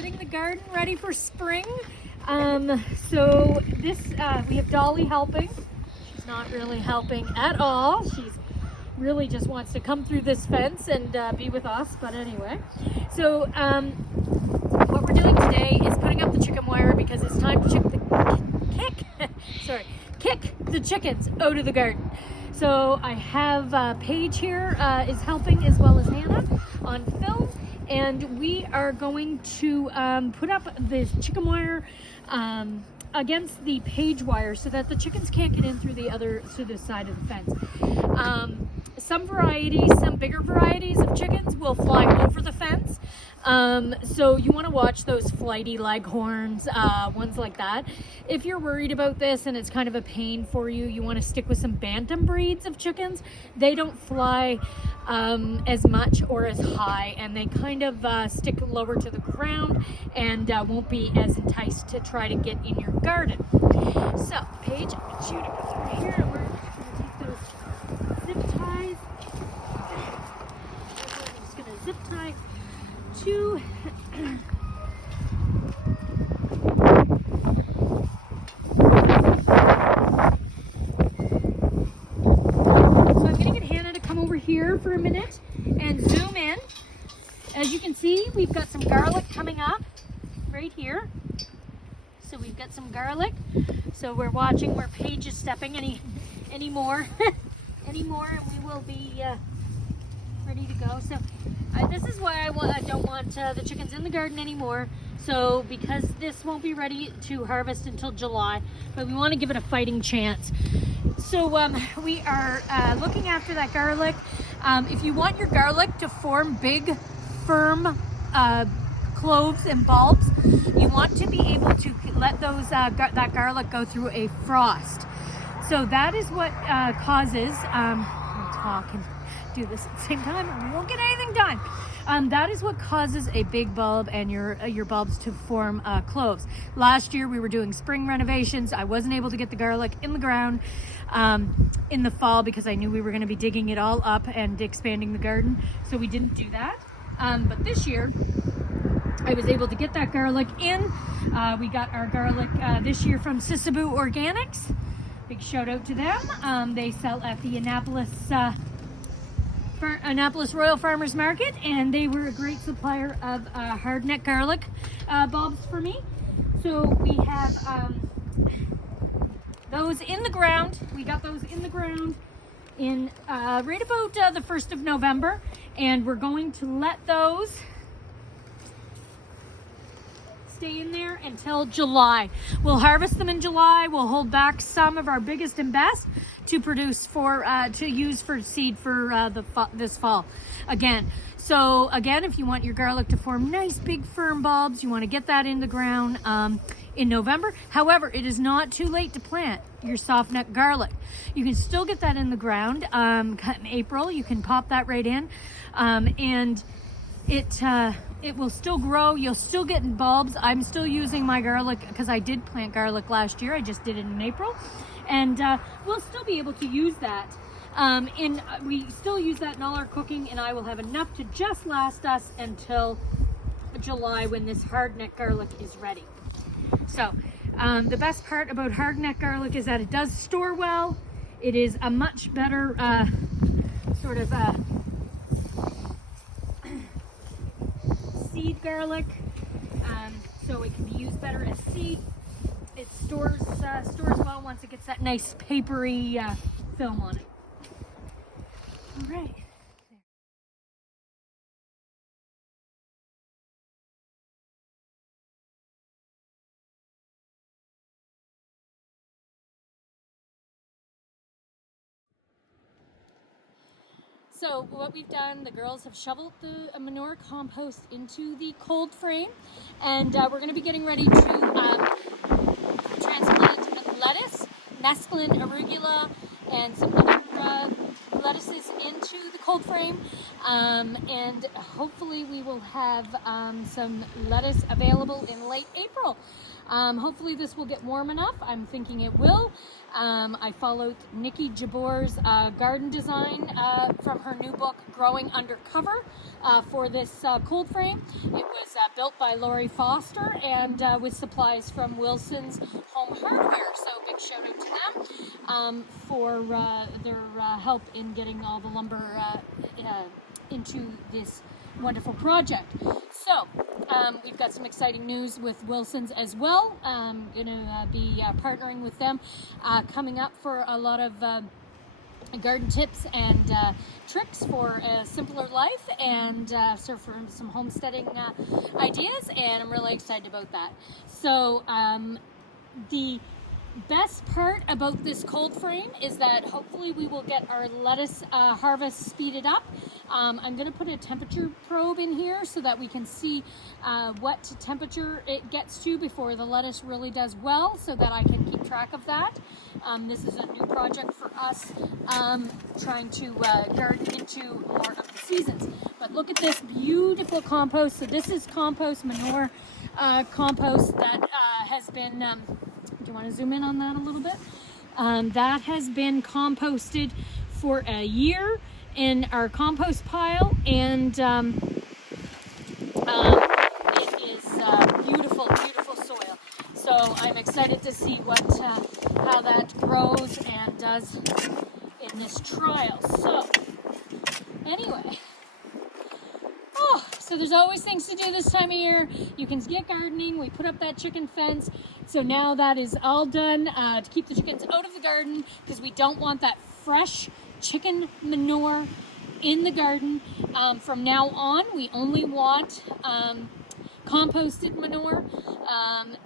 getting the garden ready for spring. So this, we have Dolly helping. She's not really helping at all. She's really just wants to come through this fence and be with us, but anyway. So what we're doing today is putting up the chicken wire because it's time to kick the chickens out of the garden. So I have Paige here is helping, as well as Hannah on film, and we are going to put up this chicken wire against the Paige wire so that the chickens can't get in through the side of the fence. Some varieties, some bigger varieties of chickens will fly over the fence. So you want to watch those flighty leghorns, ones like that. If you're worried about this and it's kind of a pain for you, you want to stick with some bantam breeds of chickens. They don't fly as much or as high, and they kind of stick lower to the ground and won't be as enticed to try to get in your garden. So, Paige, I want you to go through here. We're going to take those zip ties. I'm just going to zip tie two. So I'm going to get Hannah to come over here for a minute and zoom in. As you can see, we've got some garlic coming up right here. So we've got some garlic. So we're watching where Paige is stepping any more, and we will be ready to go. So this is why I don't want the chickens in the garden anymore. So because this won't be ready to harvest until July, but we want to give it a fighting chance. So we are looking after that garlic. If you want your garlic to form big, firm cloves and bulbs, you want to be able to let those that garlic go through a frost. So that is what causes. I'll talk and do this at the same time, and we won't get anything done. That is what causes a big bulb and your bulbs to form cloves. Last year we were doing spring renovations. I wasn't able to get the garlic in the ground in the fall because I knew we were going to be digging it all up and expanding the garden, so we didn't do that. But this year I was able to get that garlic in. We got our garlic this year from Sisaboo Organics. Big shout out to them. They sell at the Annapolis Royal Farmers Market, and they were a great supplier of hardneck garlic bulbs for me. So we have those in the ground. We got those in the ground in right about the 1st of November, and we're going to let those stay in there until July. We'll harvest them in July. We'll hold back some of our biggest and best to produce for to use for seed for this fall again. So again, if you want your garlic to form nice big firm bulbs, you want to get that in the ground in November. However, it is not too late to plant your soft neck garlic. You can still get that in the ground in April. You can pop that right in, and it will still grow. You'll still get bulbs. I'm still using my garlic because I did plant garlic last year. I just did it in April, and we'll still be able to use that. We still use that in all our cooking, and I will have enough to just last us until July when this hardneck garlic is ready. So the best part about hardneck garlic is that it does store well. It is a much better sort of seed garlic, so it can be used better as seed. It stores well once it gets that nice papery film on it. All right. So what we've done, the girls have shoveled the manure compost into the cold frame, and we're going to be getting ready to transplant lettuce, mesclun, arugula, and some other lettuces into the cold frame, and hopefully we will have some lettuce available in late April. Hopefully this will get warm enough. I'm thinking it will. I followed Nikki Jabor's garden design from her new book, Growing Undercover, for this cold frame. It was built by Lori Foster and with supplies from Wilson's Home Hardware. So big shout out to them for their help in getting all the lumber into this wonderful project. So we've got some exciting news with Wilson's as well. I'm going to be partnering with them coming up for a lot of garden tips and tricks for a simpler life, and so for some homesteading ideas, and I'm really excited about that. So the best part about this cold frame is that hopefully we will get our lettuce harvest speeded up. I'm going to put a temperature probe in here so that we can see what temperature it gets to before the lettuce really does well, so that I can keep track of that. This is a new project for us, trying to garden into more of the seasons. But look at this beautiful compost. So this is compost, manure compost that has been, do you want to zoom in on that a little bit? That has been composted for a year in our compost pile, and it is beautiful, beautiful soil. So I'm excited to see how that grows and does in this trial. So anyway, so there's always things to do this time of year. You can get gardening. We put up that chicken fence. So now that is all done to keep the chickens out of the garden, because we don't want that fresh chicken manure in the garden. From now on, we only want composted manure.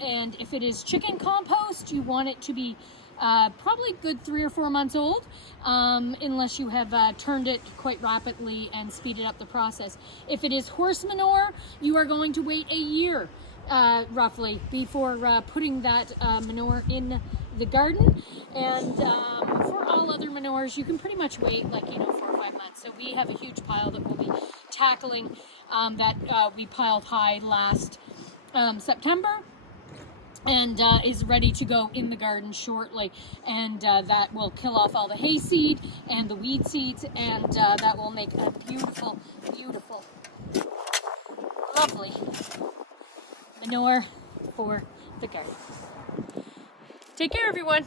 And if it is chicken compost, you want it to be probably good 3 or 4 months old, unless you have turned it quite rapidly and speeded up the process. If it is horse manure, you are going to wait a year roughly before putting that manure in the garden. And for all other manures, you can pretty much wait 4 or 5 months. So we have a huge pile that we'll be tackling that we piled high last September, and is ready to go in the garden shortly, and that will kill off all the hayseed and the weed seeds, and that will make a beautiful, beautiful, lovely manure for the garden. Take care, everyone.